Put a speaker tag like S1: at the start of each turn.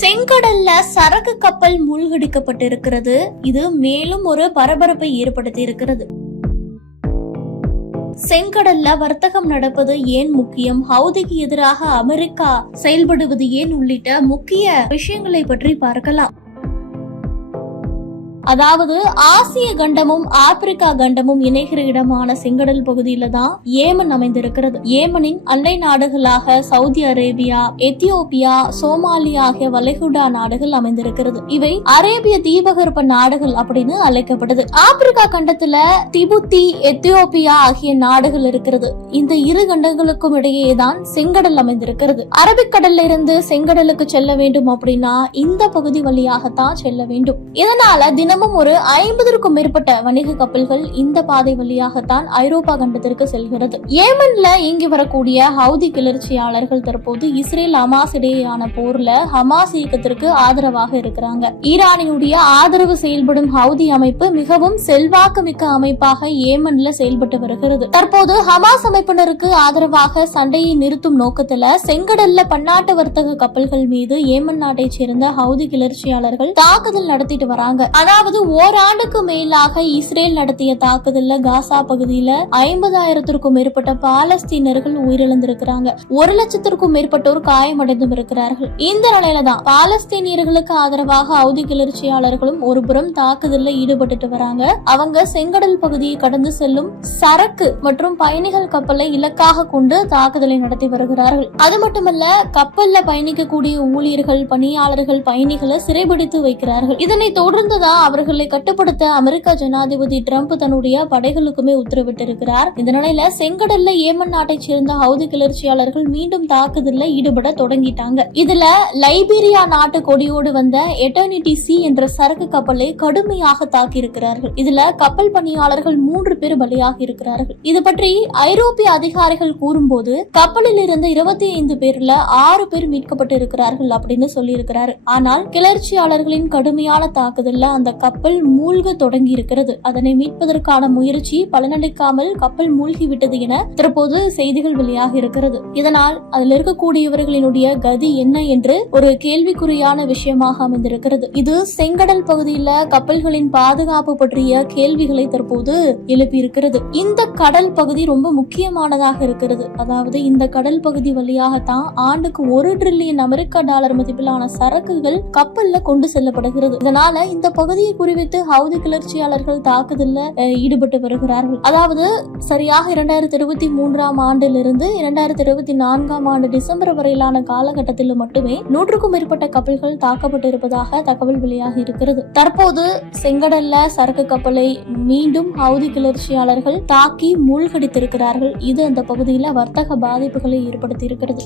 S1: செங்கடல்ல சரக்கு கப்பல் மூழ்கடிக்கப்பட்டிருக்கிறது. இது மேலும் ஒரு பரபரப்பை ஏற்படுத்தி இருக்கிறது. செங்கடல்ல வர்த்தகம் நடப்பது ஏன் முக்கியம்? ஹவுதிக்கு எதிராக அமெரிக்கா செயல்படுவது ஏன் உள்ளிட்ட முக்கிய விஷயங்களை பற்றி பார்க்கலாம். அதாவது ஆசிய கண்டமும் ஆப்பிரிக்கா கண்டமும் இணைகிற இடமான செங்கடல் பகுதியில தான் ஏமன் அமைந்திருக்கிறது. ஏமனின் அண்டை நாடுகளாக சவுதி அரேபியா எத்தியோப்பியா சோமாலியா ஆகிய வளைகுடா நாடுகள் அமைந்திருக்கிறது. இவை அரேபிய தீபகற்ப நாடுகள் அப்படின்னு அழைக்கப்படுது. ஆப்பிரிக்கா கண்டத்துல திபுத்தி எத்தியோப்பியா ஆகிய நாடுகள் இருக்கிறது. இந்த இரு கண்டங்களுக்கும் இடையே தான் செங்கடல் அமைந்திருக்கிறது. அரபிக்கடல்ல இருந்து செங்கடலுக்கு செல்ல வேண்டும் அப்படின்னா இந்த பகுதி வழியாகத்தான் செல்ல வேண்டும். இதனால தினமும் ஒரு ஐம்பதற்கும் மேற்பட்ட வணிக கப்பல்கள் இந்த பாதை வழியாகத்தான் ஐரோப்பா கண்டத்திற்கு செல்கிறது. ஏமன்ல இங்கு வரக்கூடிய ஹவுதி கிளர்ச்சியாளர்கள் தற்போது இஸ்ரேல் ஹமாஸ் இடையேயான போர்ல ஹமாஸ் இயக்கத்திற்கு ஆதரவாக இருக்கிறாங்க. ஈரானினுடைய ஆதரவு செயல்படும் ஹவுதி அமைப்பு மிகவும் செல்வாக்கு மிக்க அமைப்பாக ஏமன்ல செயல்பட்டு வருகிறது. தற்போது ஹமாஸ் அமைப்பினருக்கு ஆதரவாக சண்டையை நிறுத்தும் நோக்கத்துல செங்கடல்ல பன்னாட்டு வர்த்தக கப்பல்கள் மீது ஏமன் நாட்டைச் சேர்ந்த ஹவுதி கிளர்ச்சியாளர்கள் தாக்குதல் நடத்திட்டு வராங்க. அதாவது ஓராண்டுக்கு மேலாக இஸ்ரேல் நடத்திய தாக்குதல்ல காசா பகுதியில ஐம்பதாயிரத்திற்கும் மேற்பட்ட பாலஸ்தீனர்கள் உயிரிழந்திருக்கிறாங்க. ஒரு லட்சத்திற்கும் மேற்பட்டோர் காயமடைந்தும் இருக்கிறார்கள். இந்த நிலையில தான் பாலஸ்தீனியர்களுக்கு ஆதரவாக அவதி கிளர்ச்சியாளர்களும் ஒருபுறம் தாக்குதல்ல ஈடுபட்டுட்டு வராங்க. அவங்க செங்கடல் பகுதியை கடந்து செல்லும் சரக்கு மற்றும் பயணிகள் கப்பலை இலக்காக கொண்டு தாக்குதலை நடத்தி வருகிறார்கள். அது மட்டுமல்ல கப்பல்ல பயணிக்கக்கூடிய ஊழியர்கள் பணியாளர்கள் பயணிகளை சிறைபிடித்து வைக்கிறார்கள். இதனை தொடர்ந்துதான் அவர்களை கட்டுப்படுத்த அமெரிக்க ஜனாதிபதி ட்ரம்ப் தன்னுடைய படைகளுக்குமே உத்தரவிட்டிருக்கிறார். இந்த நிலையில செங்கடல்ல ஏமன் நாட்டை சேர்ந்த ஹவுதி கிளர்ச்சியாளர்கள் மீண்டும் தாக்குதல்ல ஈடுபட தொடங்கிட்டாங்க. இதுல லைபீரியா நாட்டு கொடியோடு வந்த எட்டர்னிட்டி சி என்ற சரக்கு கப்பலை கடுமையாக தாக்கியிருக்கிறார்கள். இதுல கப்பல் பணியாளர்கள் மூன்று பேர் பலியாகி இருக்கிறார்கள். இது பற்றி ஐரோப்பிய அதிகாரிகள் கூறும்போது கப்பலில் இருந்த இருபத்தி ஐந்து பேர்ல ஆறு பேர் மீட்கப்பட்டு இருக்கிறார்கள் அப்படின்னு சொல்லியிருக்கிறாரு. ஆனால் கிளர்ச்சியாளர்களின் கடுமையான தாக்குதல்ல அந்த கப்பல் மூழ்க தொடங்கி இருக்கிறது அதனை மீட்பதற்கான முயற்சி பலனளிக்காமல் கப்பல் மூழ்கிவிட்டது என தற்போது செய்திகள் வெளியாக இருக்கிறது. இதனால் அதில் இருக்கக்கூடியவர்களினுடைய கதி என்ன என்று ஒரு கேள்விக்குறியான விஷயமாக அமைந்திருக்கிறது. இது செங்கடல் பகுதியில கப்பல்களின் பாதுகாப்பு பற்றிய கேள்விகளை தற்போது எழுப்பியிருக்கிறது. இந்த கடல் பகுதி ரொம்ப முக்கியமானதாக இருக்கிறது. அதாவது இந்த கடல் பகுதி வழியாகத்தான் ஆண்டுக்கு ஒரு ட்ரில்லியன் அமெரிக்க டாலர் மதிப்பிலான சரக்குகள் கப்பல்ல கொண்டு செல்லப்படுகிறது. இதனால இந்த பகுதியை குறிவித்து ஹவுதி கிளர்ச்சியாளர்கள் தாக்குதல்ல ஈடுபட்டு வருகிறார்கள். அதாவது சரியாக இரண்டாயிரத்தி இருபத்தி மூன்றாம் ஆண்டிலிருந்து இரண்டாயிரத்தி இருபத்தி நான்காம் ஆண்டு டிசம்பர் வரையிலான காலகட்டத்தில் மட்டுமே நூற்றுக்கும் மேற்பட்ட கப்பல்கள் தாக்கப்பட்டு இருப்பதாக தகவல் வெளியாகி இருக்கிறது. தற்போது செங்கடல்ல சரக்கு கப்பலை மீண்டும் ஹவுதி கிளர்ச்சியாளர்கள் தாக்கி மூழ்கடித்திருக்கிறார்கள். இது அந்த பகுதியில் வர்த்தக பாதிப்புகளை ஏற்படுத்தி இருக்கிறது